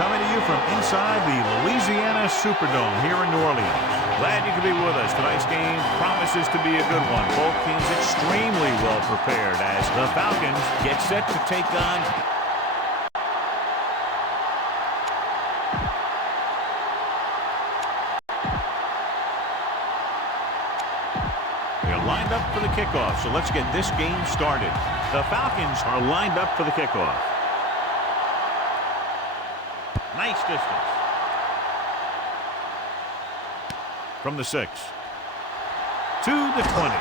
coming to you from inside the Louisiana Superdome here in New Orleans. Glad you could be with us. Tonight's game promises to be a good one. Both teams extremely well prepared as the Falcons get set to take on lined up for the kickoff, so let's get this game started. The Falcons are lined up for the kickoff. Nice distance. From the 6. To the 20.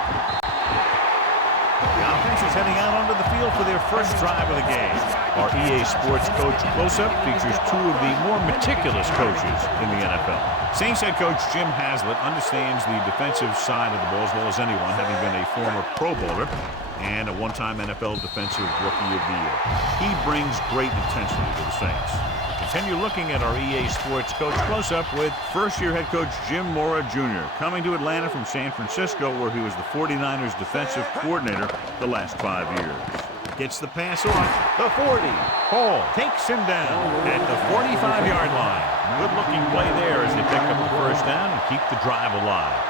The offense is heading out onto the field for their first drive of the game. Our EA Sports Coach Close-Up features two of the more meticulous coaches in the NFL. Saints head coach Jim Haslett understands the defensive side of the ball as well as anyone, having been a former Pro Bowler and a one-time NFL Defensive Rookie of the Year. He brings great intensity to the Saints. Continue looking at our EA Sports Coach Close-Up with first-year head coach Jim Mora Jr. coming to Atlanta from San Francisco, where he was the 49ers defensive coordinator the last 5 years. Gets the pass off. The 40. Hall takes him down at the 45-yard line. Good-looking play there as they pick up the first down and keep the drive alive.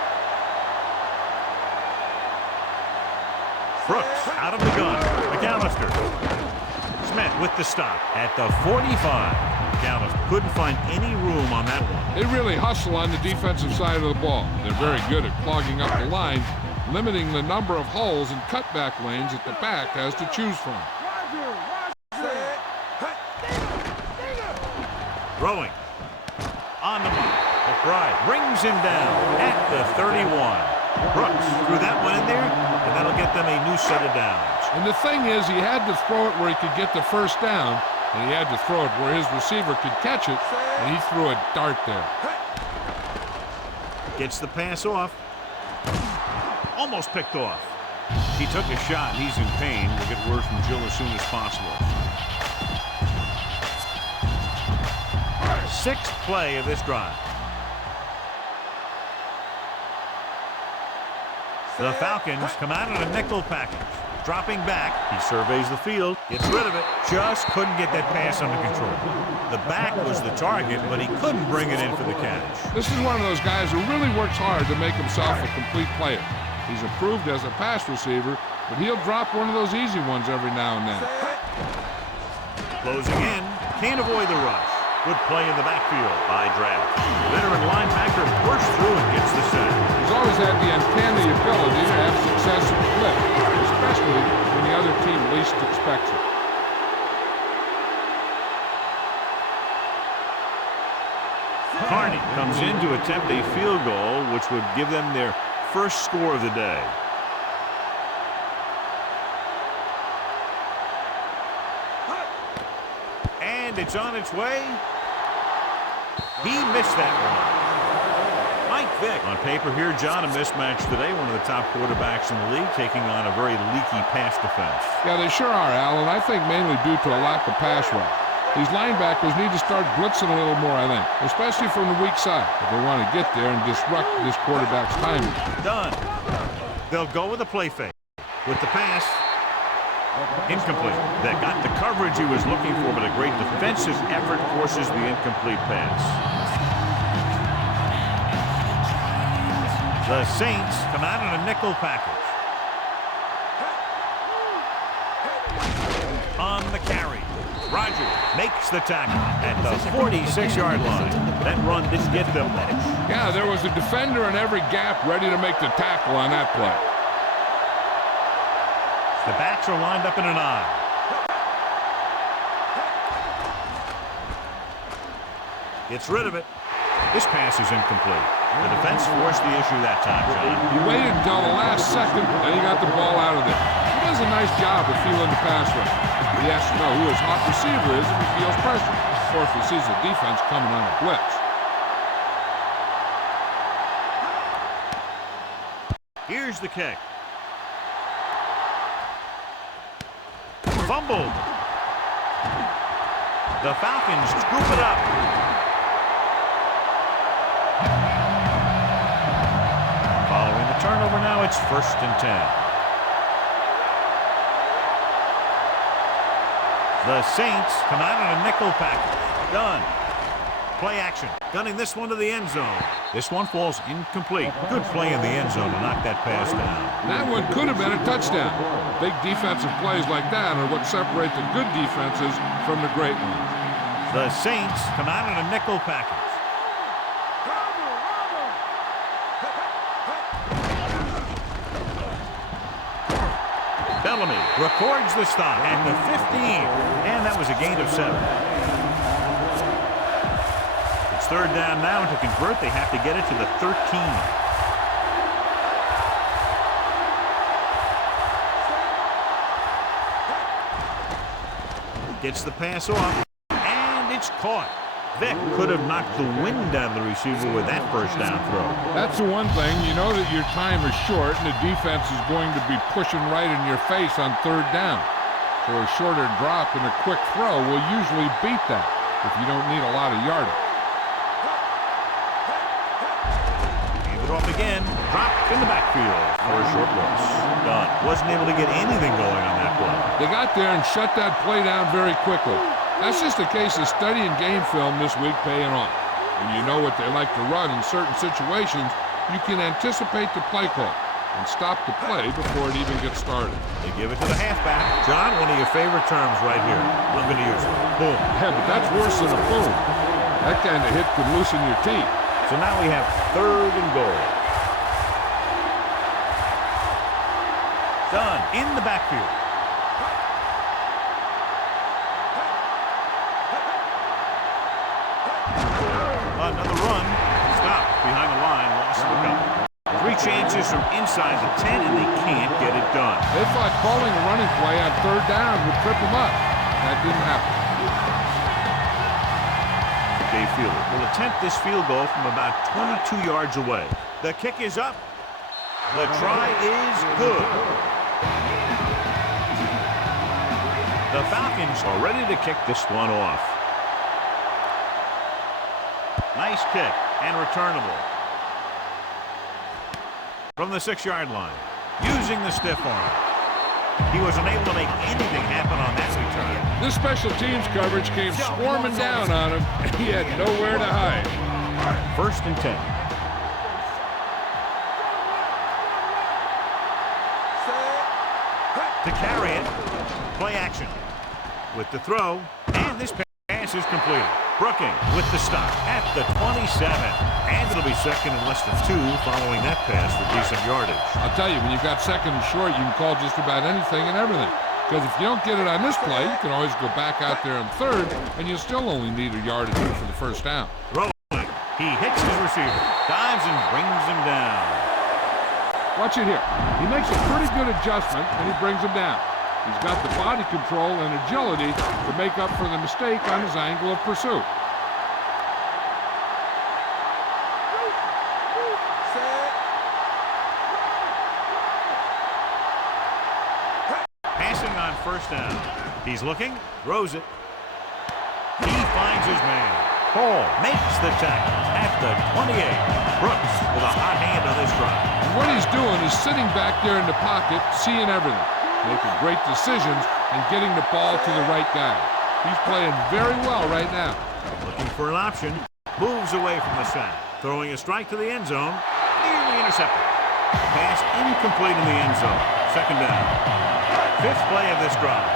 Brooks out of the gun. McAllister. Smith with the stop at the 45. McAllister couldn't find any room on that one. They really hustle on the defensive side of the ball. They're very good at clogging up the line, limiting the number of holes and cutback lanes that the back has to choose from. Throwing. On the mark. McBride brings him down at the 31. Brooks threw that one in there, and that'll get them a new set of downs. And the thing is, he had to throw it where he could get the first down, and he had to throw it where his receiver could catch it, and he threw a dart there. Gets the pass off. Almost picked off. He took a shot. He's in pain. We'll get word from Jill as soon as possible. Sixth play of this drive. The Falcons come out in a nickel package. Dropping back, he surveys the field, gets rid of it, just couldn't get that pass under control. The back was the target, but he couldn't bring it in for the catch. This is one of those guys who really works hard to make himself a complete player. He's improved as a pass receiver, but he'll drop one of those easy ones every now and then. Closing in, can't avoid the rush. Good play in the backfield by Draft. Veteran linebacker bursts through and gets the sack. He's always had the uncanny ability to have success in the flip, especially when the other team least expects it. Carney comes in to attempt a field goal, which would give them their first score of the day. And it's on its way. He missed that one. Mike Vick. On paper here, John, a mismatch today. One of the top quarterbacks in the league taking on a very leaky pass defense. Yeah, they sure are, Alan. I think mainly due to a lack of pass rush. These linebackers need to start blitzing a little more, I think, especially from the weak side if they want to get there and disrupt this quarterback's timing. Done. They'll go with a play fake. With the pass. Incomplete. That got the coverage he was looking for, but a great defensive effort forces the incomplete pass. The Saints come out in a nickel package. On the carry. Rogers makes the tackle at the 46-yard line. That run didn't get them much. Yeah, there was a defender in every gap ready to make the tackle on that play. The backs are lined up in an I. Gets rid of it. This pass is incomplete. The defense forced the issue that time, John. He waited until the last second, and he got the ball out of there. He does a nice job of feeling the pass rush. He has to know who his hot receiver is if he feels pressure, or if he sees the defense coming on a blitz. Here's the kick. Fumbled. The Falcons scoop it up. Following the turnover now, it's 1st and 10. The Saints come out in a nickel package. Done. Play action. Gunning this one to the end zone. This one falls incomplete. Good play in the end zone to knock that pass down. That one could have been a touchdown. Big defensive plays like that are what separate the good defenses from the great ones. The Saints come out in a nickel package. Bellamy records the stop at the 15, and that was a gain of 7. It's third down now, and to convert, they have to get it to the 13. Gets the pass off, and it's caught. Vick could have knocked the wind out of the receiver with that first down throw. That's the one thing. You know that your time is short, and the defense is going to be pushing right in your face on third down. So a shorter drop and a quick throw will usually beat that if you don't need a lot of yardage. Gave it off again. Dropped in the backfield for a short loss. Dunn wasn't able to get anything going on that play. They got there and shut that play down very quickly. That's just a case of studying game film this week paying off. When you know what they like to run in certain situations, you can anticipate the play call and stop the play before it even gets started. They give it to the halfback. John, one of your favorite terms right here. I'm going to use it. Boom. Yeah, but that's worse than a boom. That kind of hit could loosen your teeth. So now we have third and goal. Dunn in the backfield. Another run. Stopped behind the line. Lost the couple. 3 chances from inside the 10, and they can't get it done. They thought calling a running play on third down would trip them up. That didn't happen. Dave Fielder will attempt this field goal from about 22 yards away. The kick is up. The try is good. The Falcons are ready to kick this one off. Nice kick and returnable. From the 6-yard line, using the stiff arm. He was unable to make anything happen on that return. This special teams coverage came swarming down on him, and he had nowhere to hide. First and 10. To carry it, play action. With the throw, and this pass is completed. Brooking with the stop at the 27. And it'll be second and less than 2 following that pass for decent yardage. I'll tell you, when you've got second and short, you can call just about anything and everything. Because if you don't get it on this play, you can always go back out there on third, and you'll still only need a yard or 2 for the first down. Rolling. He hits his receiver, dives and brings him down. Watch it here. He makes a pretty good adjustment, and he brings him down. He's got the body control and agility to make up for the mistake on his angle of pursuit. Passing on first down. He's looking, throws it. He finds his man. Hall makes the tackle at the 28. Brooks with a hot hand on this drive. And what he's doing is sitting back there in the pocket, seeing everything, making great decisions, and getting the ball to the right guy. He's playing very well right now. Looking for an option. Moves away from the sack. Throwing a strike to the end zone. Nearly intercepted. Pass incomplete in the end zone. Second down. 5th play of this drive.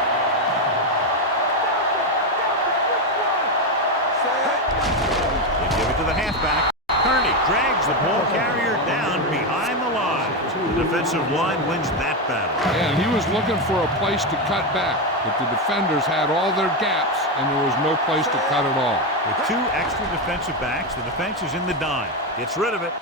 They give it to the halfback. Kearney drags the ball carrier down behind the line. The defensive line wins that battle. And he was looking for a place to cut back, but the defenders had all their gaps, and there was no place to cut at all. With 2 extra defensive backs, the defense is in the dime. Gets rid of it.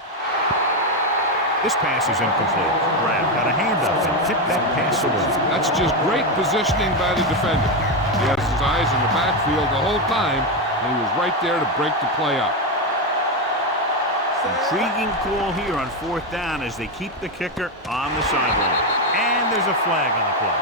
This pass is incomplete. Grab got a hand up and tipped that pass away. That's just great positioning by the defender. He has his eyes in the backfield the whole time, and he was right there to break the play up. Intriguing call here on 4th down as they keep the kicker on the sideline. And there's a flag on the play.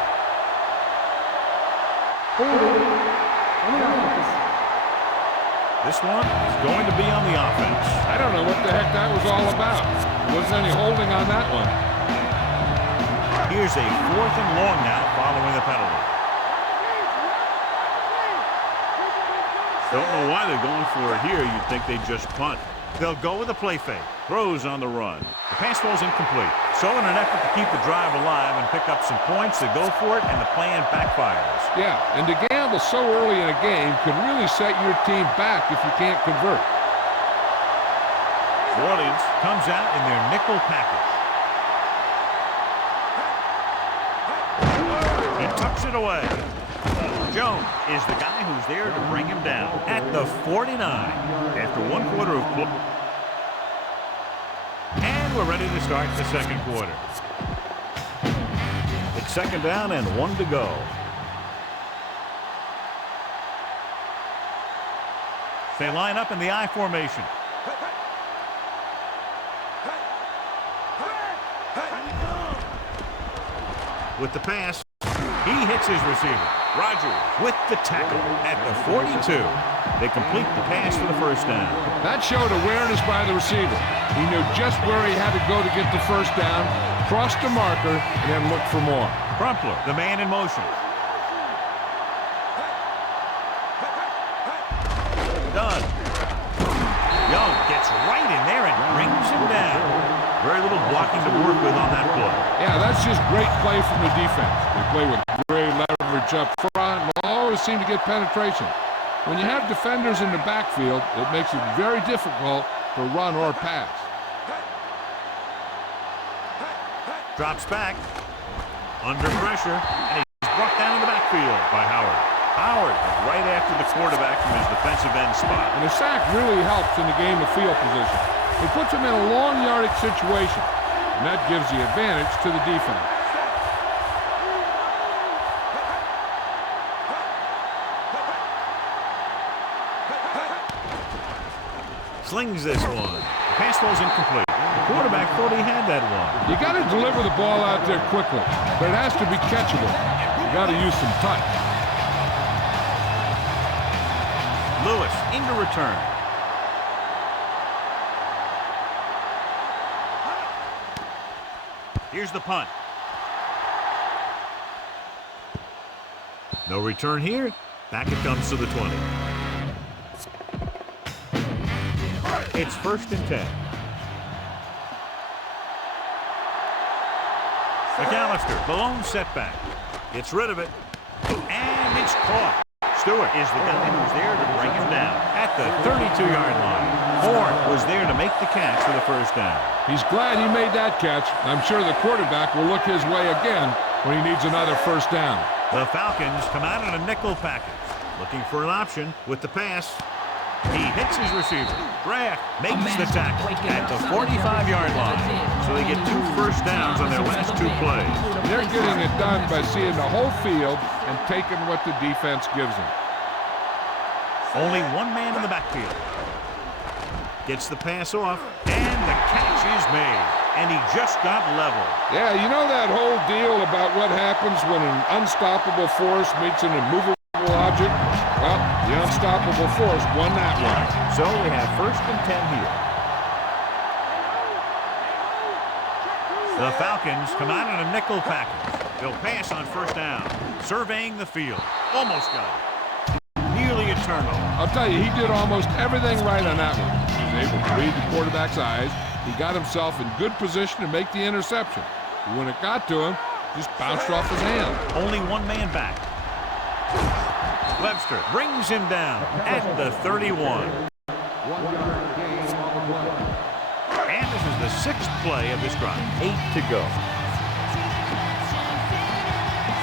This one is going to be on the offense. I don't know what the heck that was all about. There wasn't any holding on that one. Here's a 4th and long now following the penalty. Don't know why they're going for it here. You'd think they'd just punt. They'll go with a play fake. Throws on the run. The pass falls incomplete. So in an effort to keep the drive alive and pick up some points, they go for it, and the plan backfires. Yeah, and to gamble so early in a game can really set your team back if you can't convert. New Orleans comes out in their nickel package. He tucks it away. Jones is the guy who's there to bring him down at the 49 after one quarter of play. And we're ready to start the second quarter. It's second down and 1 to go. They line up in the I formation. With the pass, he hits his receiver. Rodgers with the tackle at the 42. They complete the pass for the first down. That showed awareness by the receiver. He knew just where he had to go to get the first down, crossed the marker, and then looked for more. Crumpler, the man in motion. Done. Young gets right in there and brings him down. Very little blocking to work with on that play. Yeah, that's just great play from the defense. They play with great leverage up front and always seem to get penetration. When you have defenders in the backfield, it makes it very difficult to run or pass. Drops back. Under pressure. And he's brought down in the backfield by Howard. Howard right after the quarterback from his defensive end spot. And a sack really helps in the game of field position. It puts him in a long yardage situation, and that gives the advantage to the defense. Slings this one. The pass falls incomplete. The quarterback thought he had that one. You got to deliver the ball out there quickly, but it has to be catchable. You got to use some touch. Lewis into return. Here's the punt. No return here. Back it comes to the 20. It's 1st and 10. McAllister, the lone setback. Gets rid of it. And it's caught. Stewart is the guy who's there to bring him down at the 32-yard line. Horn was there to make the catch for the first down. He's glad he made that catch. I'm sure the quarterback will look his way again when he needs another first down. The Falcons come out in a nickel package, looking for an option with the pass. He hits his receiver. Draft makes the tackle at the 45-yard line. So they get 2 first downs on their last 2 plays. They're getting it done by seeing the whole field and taking what the defense gives them. Only one man in the backfield. Gets the pass off, and the catch is made. And he just got level. Yeah, you know that whole deal about what happens when an unstoppable force meets an immovable object? Well, the unstoppable force won that one. So we have 1st and 10 here. The Falcons come out in a nickel package. They'll pass on first down. Surveying the field. Almost got it. Nearly a turnover. I'll tell you, he did almost everything right on that one. He was able to read the quarterback's eyes. He got himself in good position to make the interception. But when it got to him, just bounced off his hand. Only one man back. Webster brings him down at the 31. And this is the 6th play of this drive. 8 to go.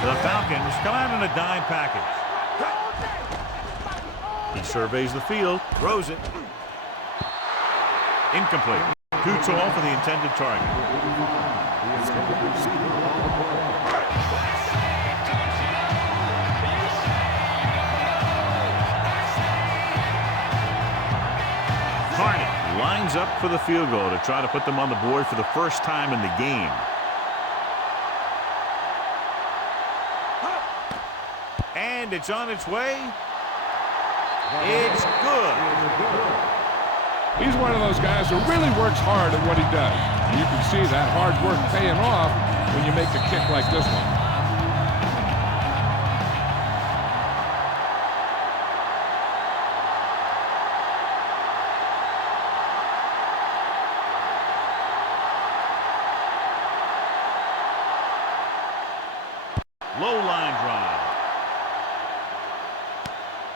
The Falcons come out in a dime package. He surveys the field, throws it. Incomplete. Too tall for the intended target. Carney lines up for the field goal to try to put them on the board for the first time in the game. And it's on its way. It's good. He's one of those guys who really works hard at what he does. And you can see that hard work paying off when you make a kick like this one.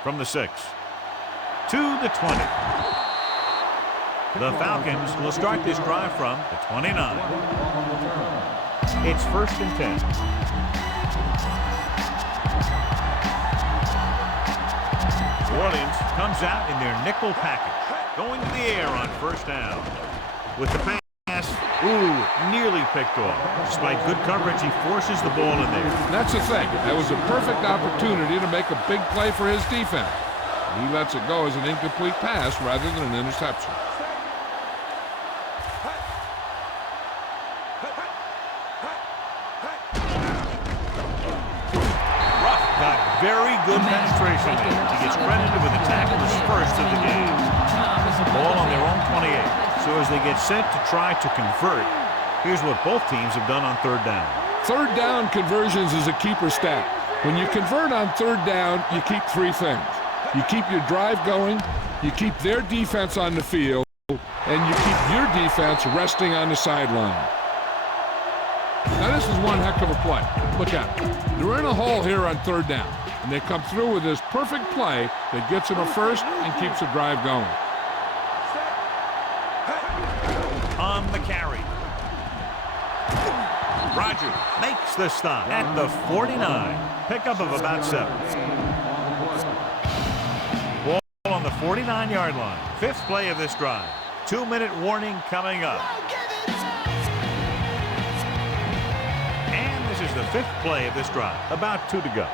from the 6 to the 20. The Falcons will start this drive from the 29. It's 1st and 10. New Orleans comes out in their nickel package, going to the air on 1st down. With the pass, nearly picked off. Despite good coverage, he forces the ball in there. That's the thing. That was a perfect opportunity to make a big play for his defense. He lets it go as an incomplete pass rather than an interception. Very good penetration there. He gets credited with the tackle, his first of the game. Ball on their own 28. So as they get set to try to convert, here's what both teams have done on 3rd down. 3rd down conversions is a keeper stat. When you convert on 3rd down, you keep 3 things. You keep your drive going, you keep their defense on the field, and you keep your defense resting on the sideline. Now this is one heck of a play. Look at it. They're in a hole here on 3rd down, and they come through with this perfect play that gets them a first and keeps the drive going. On the carry. Rodgers makes the stop at the 49. Pickup of about 7. Ball on the 49-yard line. 5th play of this drive. 2-minute warning coming up. This is the 5th play of this drive. About 2 to go.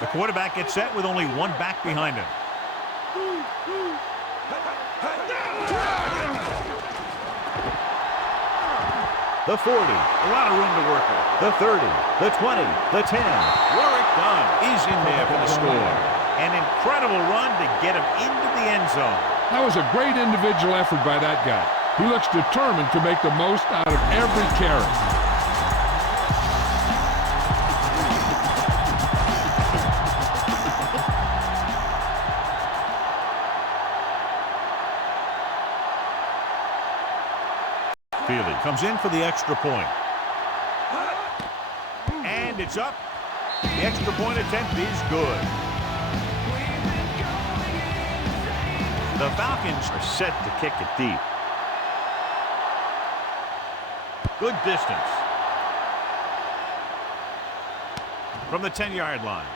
The quarterback gets set with only 1 back behind him. The 40. A lot of room to work with. The 30. The 20. The 10. Warwick Dunn is in there for the score. An incredible run to get him into the end zone. That was a great individual effort by that guy. He looks determined to make the most out of every carry. Fieldy comes in for the extra point. And it's up. The extra point attempt is good. The Falcons are set to kick it deep. Good distance. From the 10-yard line.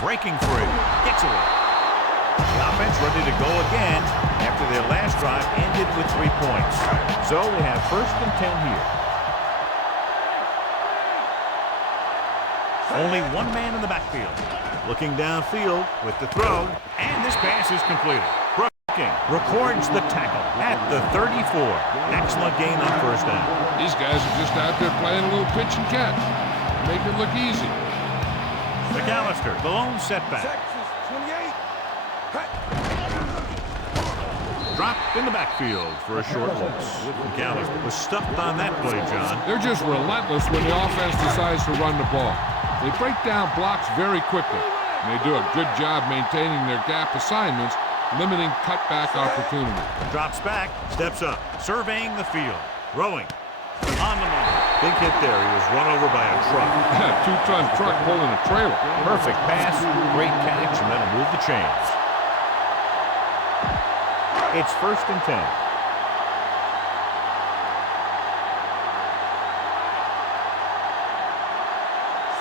Breaking free. Gets away. The offense ready to go again after their last drive ended with 3 points. So we have 1st and 10 here. Only 1 man in the backfield. Looking downfield with the throw. And this pass is completed. Records the tackle at the 34. Excellent gain on 1st down. These guys are just out there playing a little pitch and catch. Make it look easy. McAllister, the lone setback. Dropped in the backfield for a short loss. McAllister was stuffed on that play, John. They're just relentless when the offense decides to run the ball. They break down blocks very quickly, and they do a good job maintaining their gap assignments, limiting cutback opportunity. Drops back, steps up, surveying the field, throwing. On the money. Big hit there. He was run over by a truck. 2-ton truck pulling a trailer. Perfect pass, great catch, and that'll move the chains. It's 1st and 10.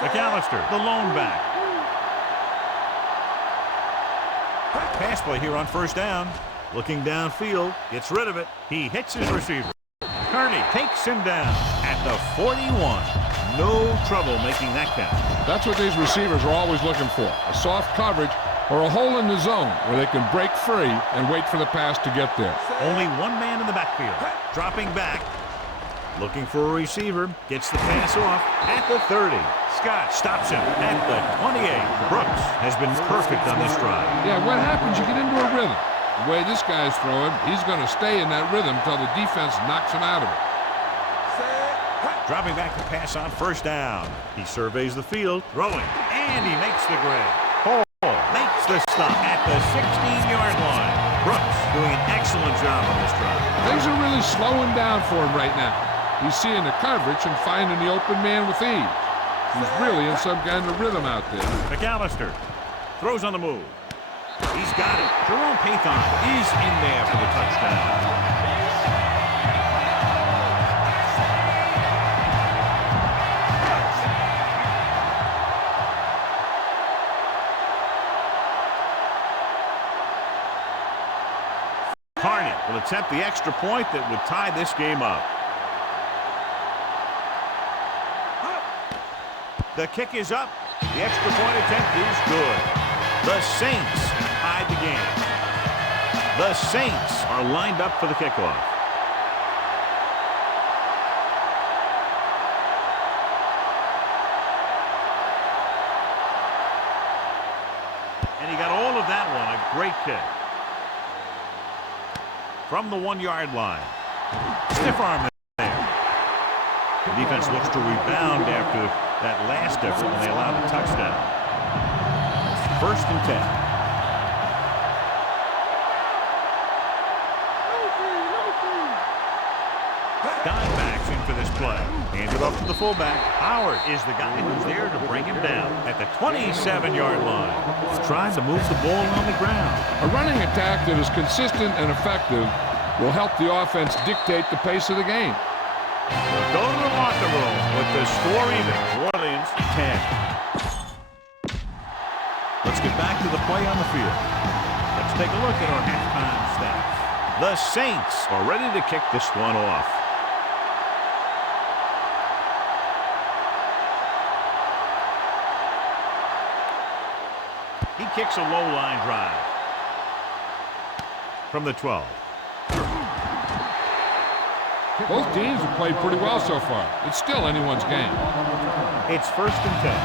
McAllister, the lone back. Pass play here on 1st down. Looking downfield, gets rid of it. He hits his receiver. Kearney takes him down at the 41. No trouble making that count. That's what these receivers are always looking for. A soft coverage or a hole in the zone where they can break free and wait for the pass to get there. Only 1 man in the backfield. Dropping back. Looking for a receiver. Gets the pass off at the 30. Scott stops him at the 28. Brooks has been perfect on this drive. Yeah, what happens? You get into a rhythm. The way this guy's throwing, he's going to stay in that rhythm until the defense knocks him out of it. Dropping back to pass on 1st down. He surveys the field, throwing, and he makes the grab. Hall makes the stop at the 16-yard line. Brooks doing an excellent job on this drive. Things are really slowing down for him right now. He's seeing the coverage and finding the open man with ease. He's really in some kind of rhythm out there. McAllister throws on the move. He's got it. Jerome Pathon is in there for the touchdown. Carney will attempt the extra point that would tie this game up. The kick is up. The extra point attempt is good. The Saints tied the game. The Saints are lined up for the kickoff. And he got all of that one. A great kick. From the 1-yard line. Stiff arm there. The defense looks to rebound after that last effort when they allowed a touchdown. 1st and 10. Dimebacks in for this play. Hands it off to the fullback. Howard is the guy who's there to bring him down at the 27-yard line. He's trying to move the ball on the ground. A running attack that is consistent and effective will help the offense dictate the pace of the game. We'll go to the locker room with the score even. New Orleans 10. Let's get back to the play on the field. Let's take a look at our halftime stats. The Saints are ready to kick this one off. He kicks a low line drive. From the 12. Both teams have played pretty well so far. It's still anyone's game. It's 1st and 10.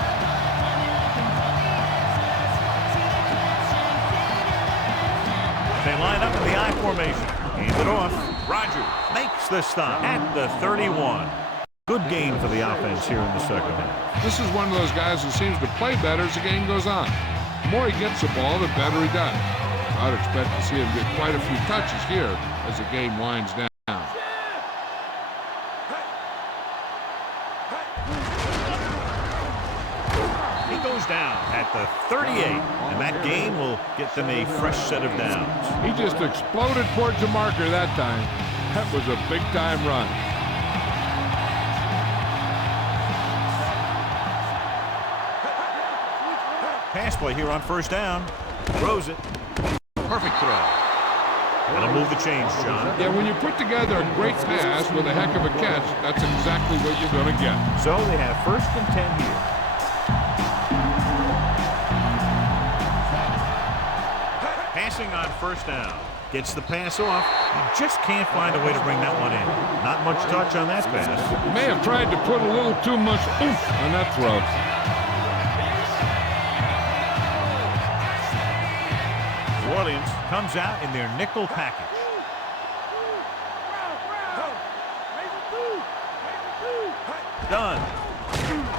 They line up in the I formation. Hand it off. Rogers makes the stop at the 31. Good game for the offense here in the second half. This is one of those guys who seems to play better as the game goes on. The more he gets the ball, the better he does. I'd expect to see him get quite a few touches here as the game winds down. He goes down at the 38, and that gain will get them a fresh set of downs. He just exploded towards the marker that time. That was a big-time run. Pass play here on 1st down. Throws it. Perfect throw. That'll move the chains, John. Yeah, when you put together a great pass with a heck of a catch, that's exactly what you're going to get. So they have 1st and 10 here. Passing on 1st down. Gets the pass off. He just can't find a way to bring that one in. Not much touch on that pass. May have tried to put a little too much oomph on that throw. New Orleans comes out in their nickel package. Done.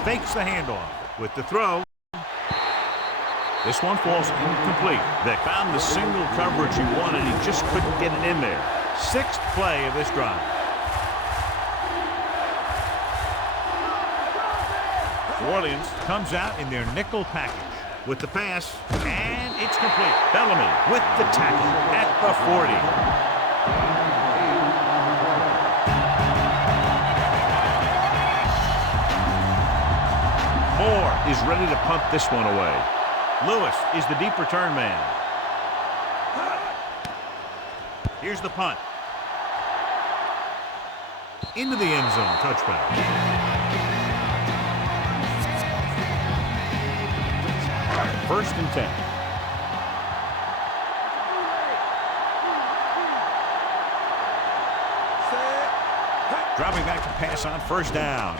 Fakes the handoff with the throw. This one falls incomplete. They found the single coverage he wanted. He just couldn't get it in there. 6th play of this drive. New Orleans comes out in their nickel package with the pass, and it's complete. Bellamy with the tackle at the 40. Moore is ready to punt this one away. Lewis is the deep return man. Here's the punt. Into the end zone, touchback. First and 10. Dropping back to pass on 1st down.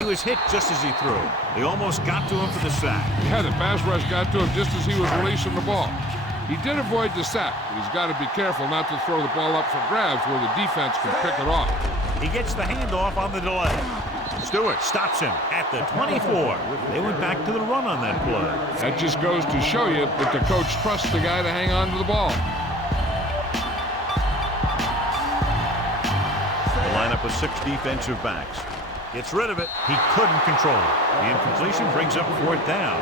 He was hit just as he threw. They almost got to him for the sack. Yeah, the pass rush got to him just as he was releasing the ball. He did avoid the sack, but he's got to be careful not to throw the ball up for grabs where the defense can pick it off. He gets the handoff on the delay. Stewart stops him at the 24. They went back to the run on that play. That just goes to show you that the coach trusts the guy to hang on to the ball. The lineup of 6 defensive backs. Gets rid of it. He couldn't control it. The incompletion brings up 4th down.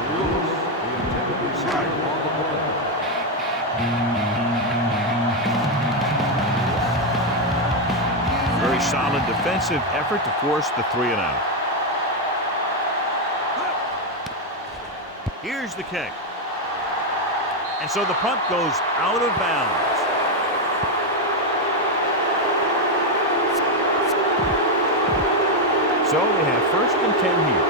Very solid defensive effort to force the 3-and-out. Here's the kick. And so the punt goes out of bounds. So they have 1st and 10 here.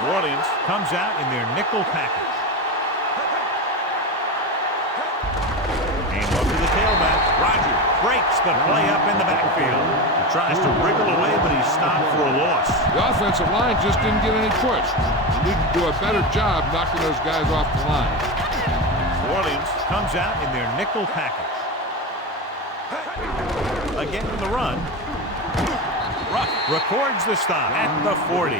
New Orleans comes out in their nickel package. Aim up to the tailback. Rodgers breaks the play up in the backfield. He tries to wriggle away, but he's stopped for a loss. The offensive line just didn't get any push. You need to do a better job knocking those guys off the line. New Orleans comes out in their nickel package. Again in the run. Ruff records the stop at the 40.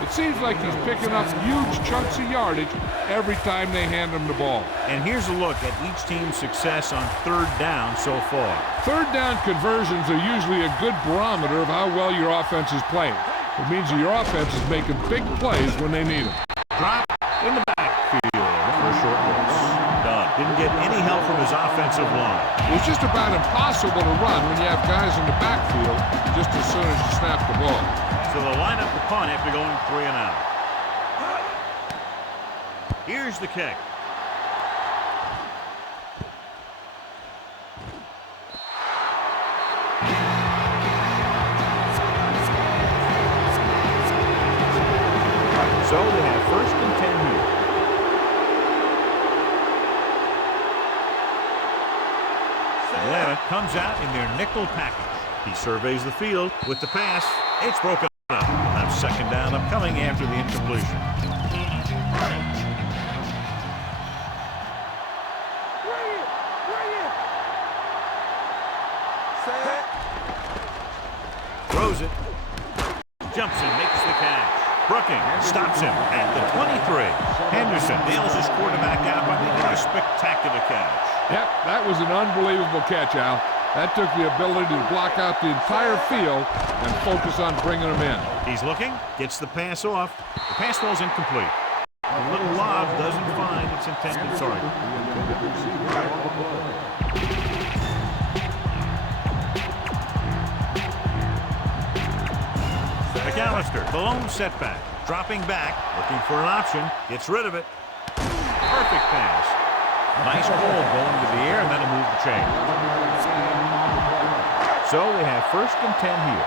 It seems like he's picking up huge chunks of yardage every time they hand him the ball. And here's a look at each team's success on 3rd down so far. 3rd down conversions are usually a good barometer of how well your offense is playing. It means that your offense is making big plays when they need them. Drop in the backfield for a short loss. Done. Didn't get any help from his offensive line. It was just about impossible to run when you have guys in the backfield just as soon as you snap the ball. So they'll line up the punt after going 3-and-out. Here's the kick. So they have 1st and 10 here. Atlanta comes out in their nickel package. He surveys the field with the pass. It's broken up. Now 2nd down upcoming after the incompletion. Throws it. Jumps and makes the catch. Brooking stops him at the 23. Henderson nails his quarterback out by making a spectacular catch. Yep, that was an unbelievable catch, Al. That took the ability to block out the entire field and focus on bringing them in. He's looking, gets the pass off. The pass falls incomplete. The little lob doesn't find its intended target. McAllister, the lone setback. Dropping back, looking for an option. Gets rid of it. Perfect pass. Nice ball going to the air, and that'll move the chain. So they have 1st and 10 here.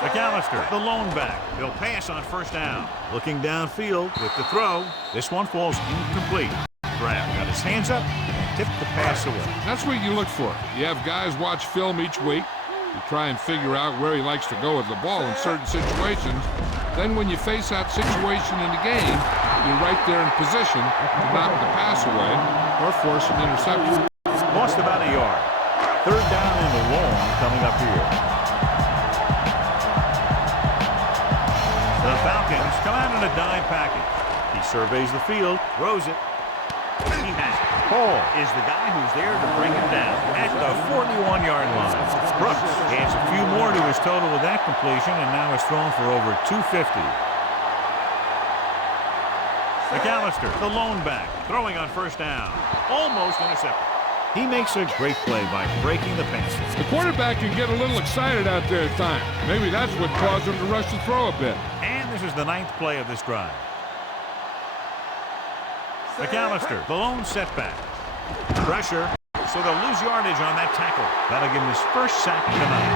McAllister, the lone back. He'll pass on 1st down. Looking downfield with the throw. This one falls incomplete. Grab got his hands up and tipped the pass away. That's what you look for. You have guys watch film each week. You try and figure out where he likes to go with the ball in certain situations. Then when you face that situation in the game, you're right there in position to knock the pass away or force an interception. Lost about a yard. 3rd down and the long coming up here. The Falcons come out in a dime package. He surveys the field, throws it. He has it. Paul is the guy who's there to bring it down at the 41-yard line. Brooks adds a few more to his total with that completion and now has thrown for over 250. McAllister, the lone back, throwing on 1st down. Almost intercepted. He makes a great play by breaking the passes. The quarterback can get a little excited out there at times. Maybe that's what caused him to rush the throw a bit. And this is the 9th play of this drive. McAllister, the lone setback. Pressure, so they'll lose yardage on that tackle. That'll give him his 1st sack of the night.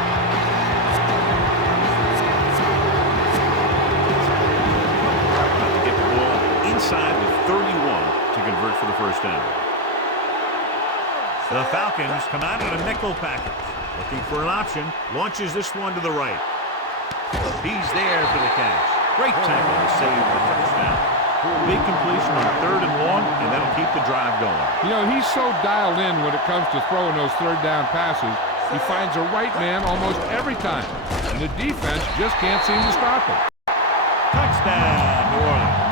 About to get the ball inside the 31 to convert for the 1st down. The Falcons come out in a nickel package. Looking for an option, launches this one to the right. He's there for the catch. Great tackle to save the 1st down. Big completion on 3rd and long, and that'll keep the drive going. You know, he's so dialed in when it comes to throwing those 3rd down passes. He finds the right man almost every time, and the defense just can't seem to stop him. Touchdown, New Orleans.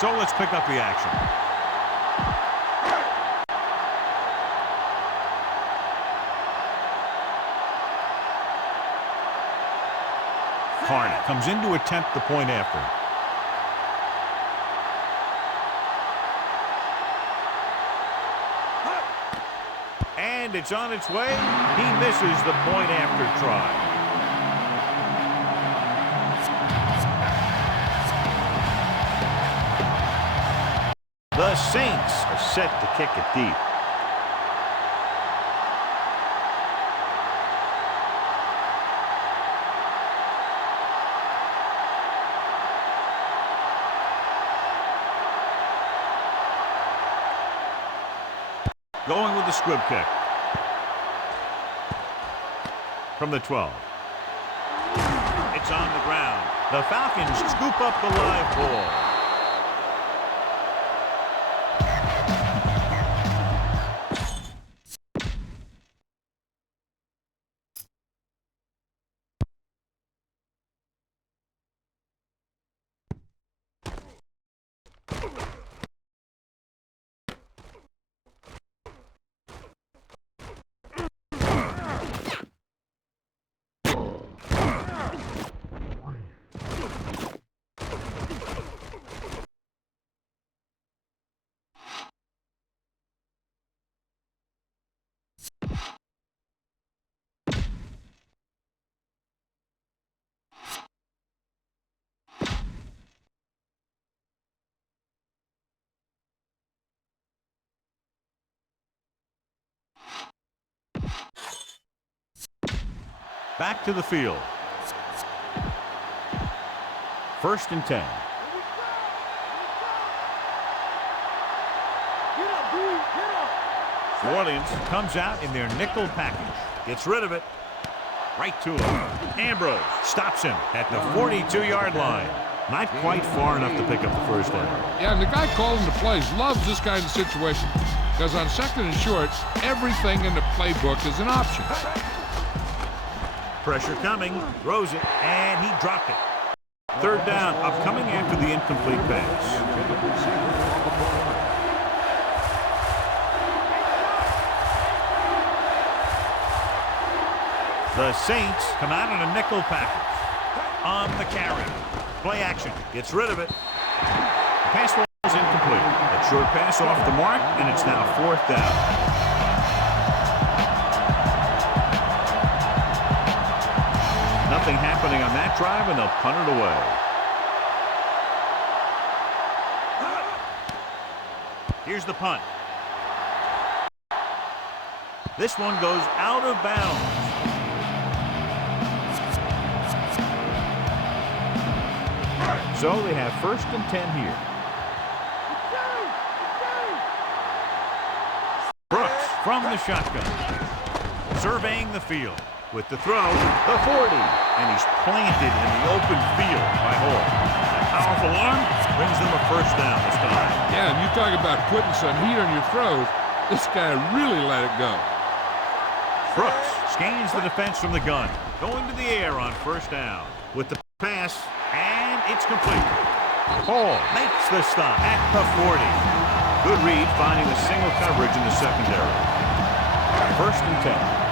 So let's pick up the action. Harden comes in to attempt the point after. And it's on its way. He misses the point after try. The Saints are set to kick it deep. Going with the squib kick. From the 12. It's on the ground. The Falcons scoop up the live ball. Back to the field. 1st and 10. New Orleans comes out in their nickel package. Gets rid of it. Right to him. Ambrose stops him at the 42-yard line. Not quite far enough to pick up the first down. Yeah, and the guy calling the plays loves this kind of situation. Because on 2nd and short, everything in the playbook is an option. Pressure coming, throws it, and he dropped it. 3rd down, upcoming after the incomplete pass. The Saints come out in a nickel package. On the carry. Play action. Gets rid of it. The pass ball is incomplete. A short pass off the mark, and it's now 4th down. Nothing happening on that drive, and they'll punt it away. Here's the punt. This one goes out of bounds. So they have 1st and 10 here. Brooks from the shotgun. Surveying the field. With the throw, the 40, and he's planted in the open field by Hall. A powerful arm brings them a 1st down this time. Yeah, and you talk about putting some heat on your throws. This guy really let it go. Brooks scans the defense from the gun, going to the air on 1st down. With the pass, and it's complete. Hall makes the stop at the 40. Good read, finding the single coverage in the secondary. 1st and 10.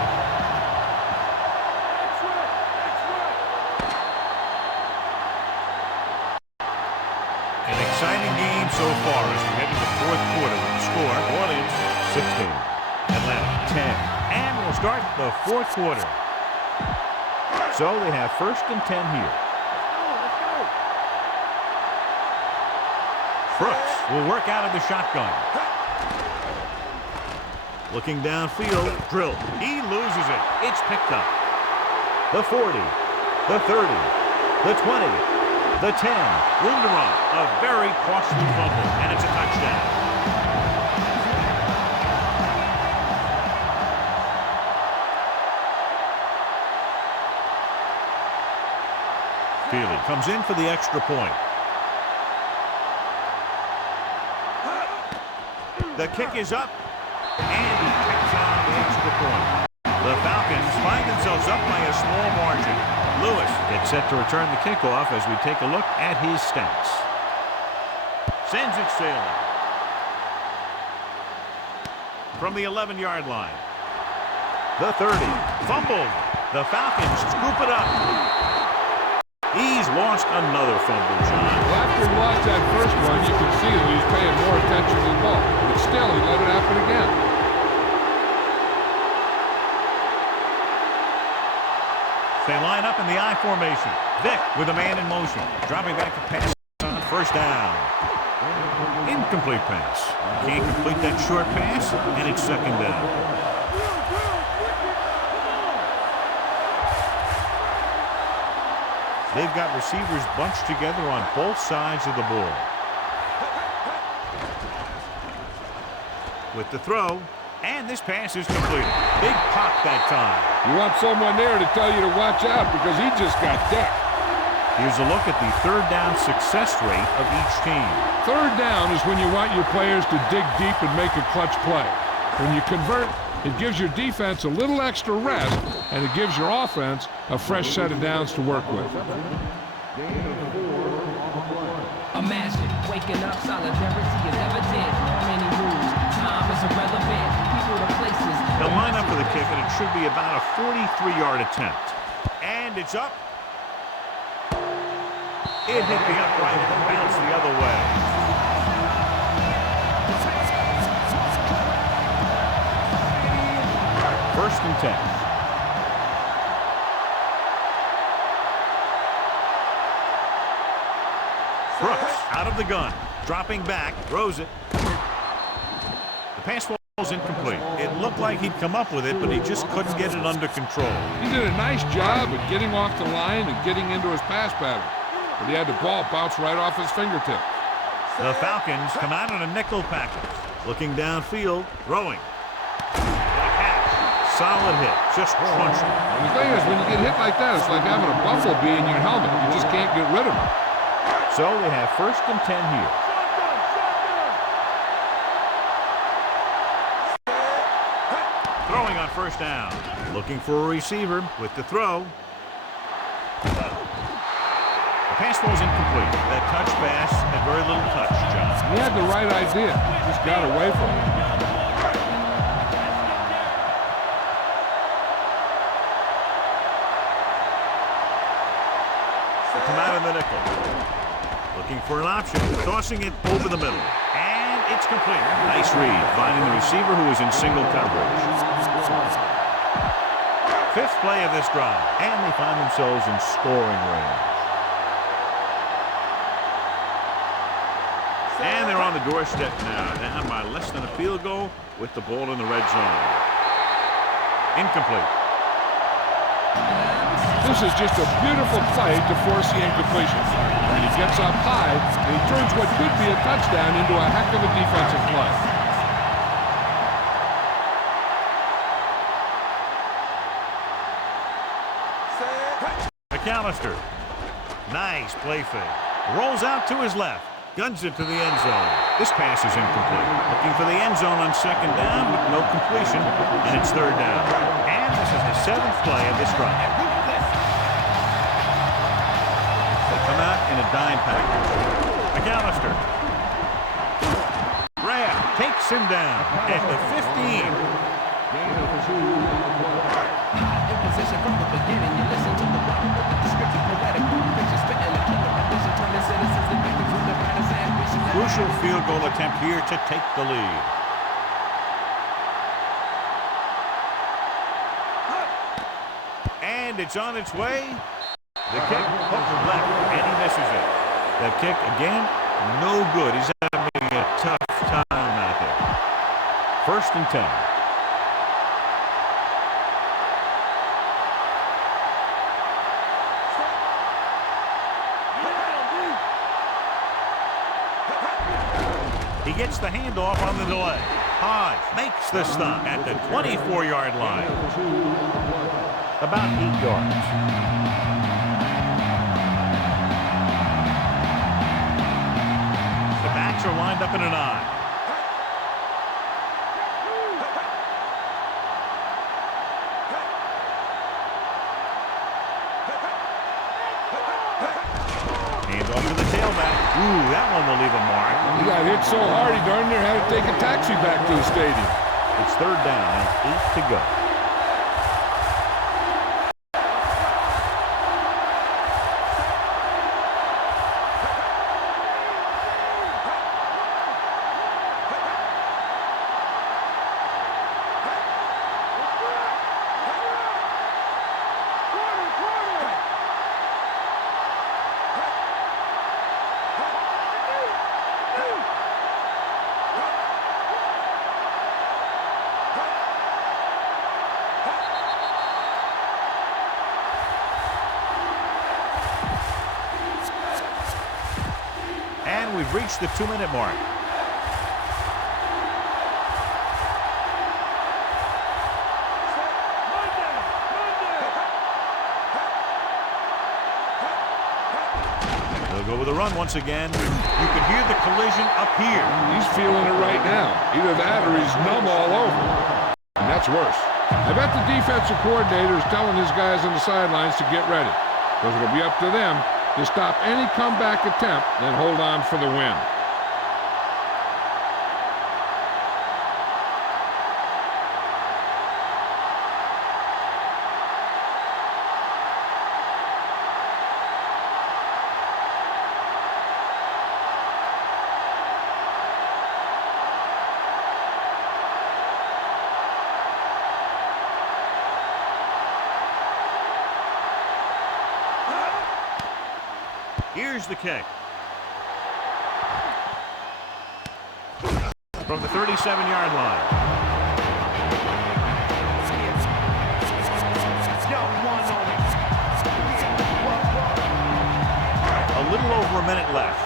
Exciting game so far as we head to the 4th quarter with the score. Orleans 16, Atlanta 10. And we'll start the 4th quarter. So they have 1st and 10 here. Brooks will work out of the shotgun. Looking downfield, drilled. He loses it. It's picked up. The 40, the 30, the 20. The 10, room to run, a very costly fumble, and it's a touchdown. Feely comes in for the extra point. The kick is up, and he kicks on the extra point. The Falcons find themselves up by a small margin. Lewis gets set to return the kickoff as we take a look at his stats. Sends it sailing. From the 11-yard line. The 30. Fumbled. The Falcons scoop it up. He's lost another fumble, John. Well, after he lost that first one, you can see that he's paying more attention to the ball. But still, he let it happen again. They line up in the I formation. Vick with a man in motion. Dropping back to pass on first down. Incomplete pass. Can't complete that short pass, and it's second down. They've got receivers bunched together on both sides of the ball. With the throw, and this pass is completed. Big pop that time. You want someone there to tell you to watch out because he just got decked. Here's a look at the third down success rate of each team. Third down is when you want your players to dig deep and make a clutch play. When you convert, it gives your defense a little extra rest, and it gives your offense a fresh set of downs to work with. Imagine waking up, solidarity is evident. Many rules, time is irrelevant. People to places. They'll line up for the kick, and it should be about a 43-yard attempt. And it's up. It hit the upright and bounced the other way. First and 10. Brooks out of the gun. Dropping back. Throws it. The pass was incomplete. It looked like he'd come up with it, but he just couldn't get it under control. He did a nice job at getting off the line and getting into his pass pattern. But he had the ball bounce right off his fingertips. The Falcons come out in a nickel package. Looking downfield, throwing. Solid hit, just crunched it. And the thing is, when you get hit like that, it's like having a bumblebee in your helmet. You just can't get rid of it. So they have first and 10 here. Throwing on first down. Looking for a receiver with the throw. The pass was incomplete. That touch pass had very little touch, John. He had the right idea. Just got away from it. Come out in the nickel. Looking for an option. Tossing it over the middle. And it's complete. Nice read. Finding the receiver who is in single coverage. Fifth play of this drive. And they find themselves in scoring range. And they're on the doorstep now. Down by less than a field goal with the ball in the red zone. Incomplete. This is just a beautiful play to force the incompletion. And he gets up high, and he turns what could be a touchdown into a heck of a defensive play. McAllister. Nice play fake. Rolls out to his left. Guns it to the end zone. This pass is incomplete. Looking for the end zone on second down with no completion, and it's third down. And this is the seventh play of this drive. They come out in a dime package. McAllister. Graham takes him down at the 15. In position from the beginning, you listen to the description, poetic picture, spitting the killer ambition, turning citizens to victims with the brightest ambition. Crucial field goal attempt here to take the lead. And it's on its way. The kick hooked left, and he misses it. That kick, again, no good. He's having a tough time out there. First and 10. He gets the handoff on the delay. Hodge makes the stop at the 24-yard line. About 8 yards. The backs are lined up in an I. Off to the tailback. Ooh, that one will leave a mark. He got hit so hard he darn near had to take a taxi back to the stadium. It's third down and 8 to go. And we've reached the 2-minute mark. They'll go with a run once again. You can hear the collision up here. He's feeling it right now. Either that or he's numb all over. And that's worse. I bet the defensive coordinator is telling his guys on the sidelines to get ready, because it'll be up to them to stop any comeback attempt, then hold on for the win. Here's the kick. From the 37-yard line. A little over a minute left.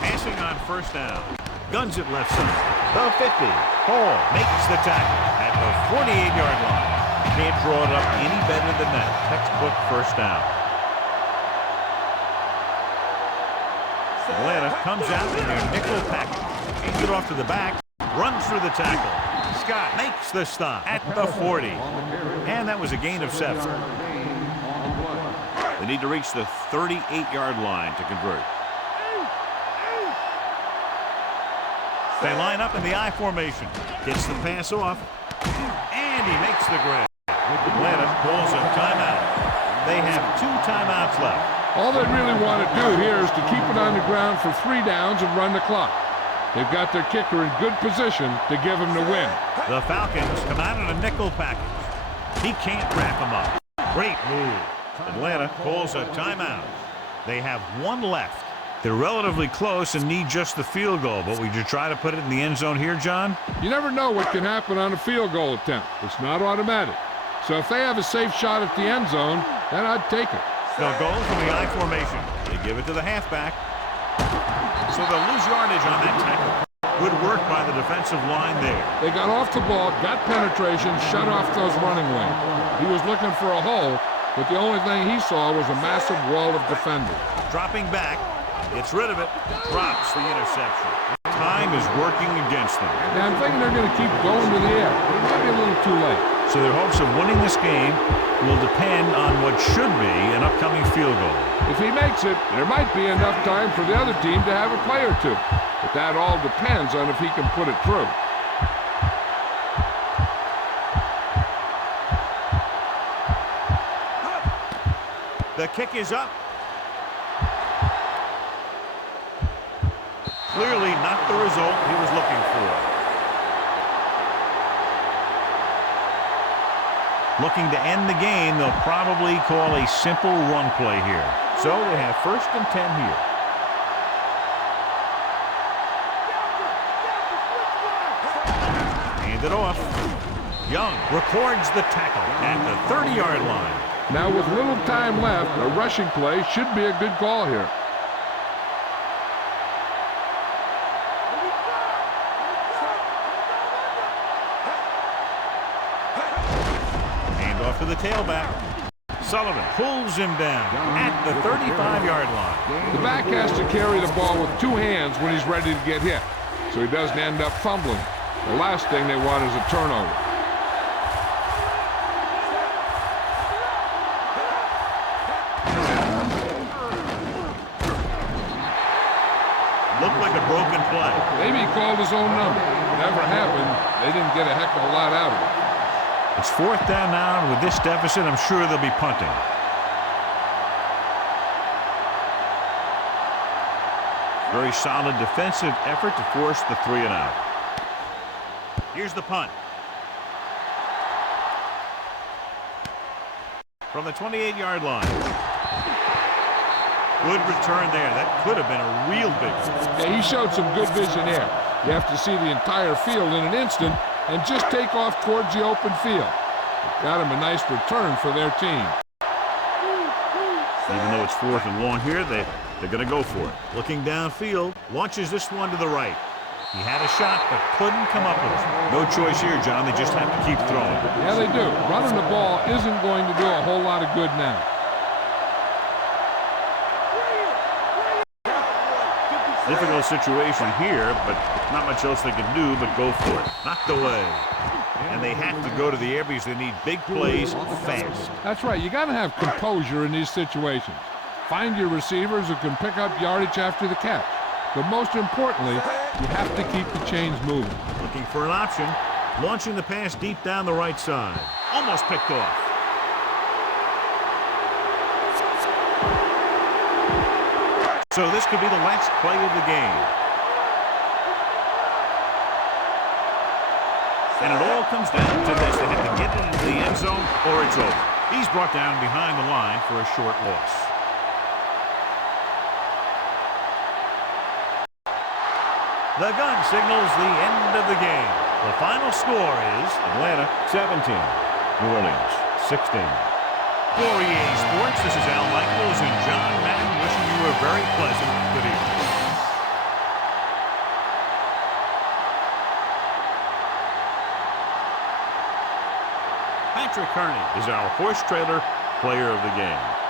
Passing on first down. Guns it left side. The 50. Hall makes the tackle at the 48-yard line. Can't draw it up any better than that. Textbook first down. Atlanta comes out in their nickel package. Hands it off to the back. Runs through the tackle. Scott makes the stop at the 40. And that was a gain of 7. They need to reach the 38-yard line to convert. They line up in the I formation. Gets the pass off. And he makes the grab. Atlanta calls a timeout. They have 2 timeouts left. All they really want to do here is to keep it on the ground for 3 downs and run the clock. They've got their kicker in good position to give him the win. The Falcons come out in a nickel package. He can't wrap him up. Great move. Atlanta calls a timeout. They have 1 left. They're relatively close and need just the field goal, but would you try to put it in the end zone here, John? You never know what can happen on a field goal attempt. It's not automatic. So if they have a safe shot at the end zone, then I'd take it. They'll go from the I formation. They give it to the halfback. So they'll lose yardage on that tackle. Good work by the defensive line there. They got off the ball, got penetration, shut off those running lanes. He was looking for a hole, but the only thing he saw was a massive wall of defenders. Dropping back, gets rid of it, drops the interception. Time is working against them. Now I'm thinking they're going to keep going to the air. It might be a little too late. So their hopes of winning this game will depend on what should be an upcoming field goal. If he makes it, there might be enough time for the other team to have a play or two. But that all depends on if he can put it through. The kick is up. Clearly not the result he was looking for. Looking to end the game, they'll probably call a simple run play here. So they have 1st and 10 here. Hand it off. Young records the tackle at the 30-yard line. Now with little time left, a rushing play should be a good call here. To the tailback. Sullivan pulls him down at the 35-yard line. The back has to carry the ball with 2 hands when he's ready to get hit, so he doesn't end up fumbling. The last thing they want is a turnover. called his own number. Whatever happened, they didn't get a heck of a lot out of it. It's 4th down now, and with this deficit, I'm sure they'll be punting. Very solid defensive effort to force the 3-and-out. Here's the punt. From the 28-yard line. Good return there. That could have been a real big one. Yeah, he showed some good vision there. You have to see the entire field in an instant and just take off towards the open field. Got him a nice return for their team. Even though it's 4th and long here, they're going to go for it. Looking downfield, launches this one to the right. He had a shot, but couldn't come up with it. No choice here, John. They just have to keep throwing. Yeah, they do. Running the ball isn't going to do a whole lot of good now. Difficult situation here, but not much else they can do but go for it. Knocked away. And they have to go to the air because they need big plays fast. That's right. You got to have composure in these situations. Find your receivers who can pick up yardage after the catch. But most importantly, you have to keep the chains moving. Looking for an option. Launching the pass deep down the right side. Almost picked off. So this could be the last play of the game. And it all comes down to this. They have to get it into the end zone or it's over. He's brought down behind the line for a short loss. The gun signals the end of the game. The final score is Atlanta 17, New Orleans 16. For EA Sports, this is Al Michaels and John Madden wishing you a very pleasant good evening. Patrick Kearney is our horse trailer player of the game.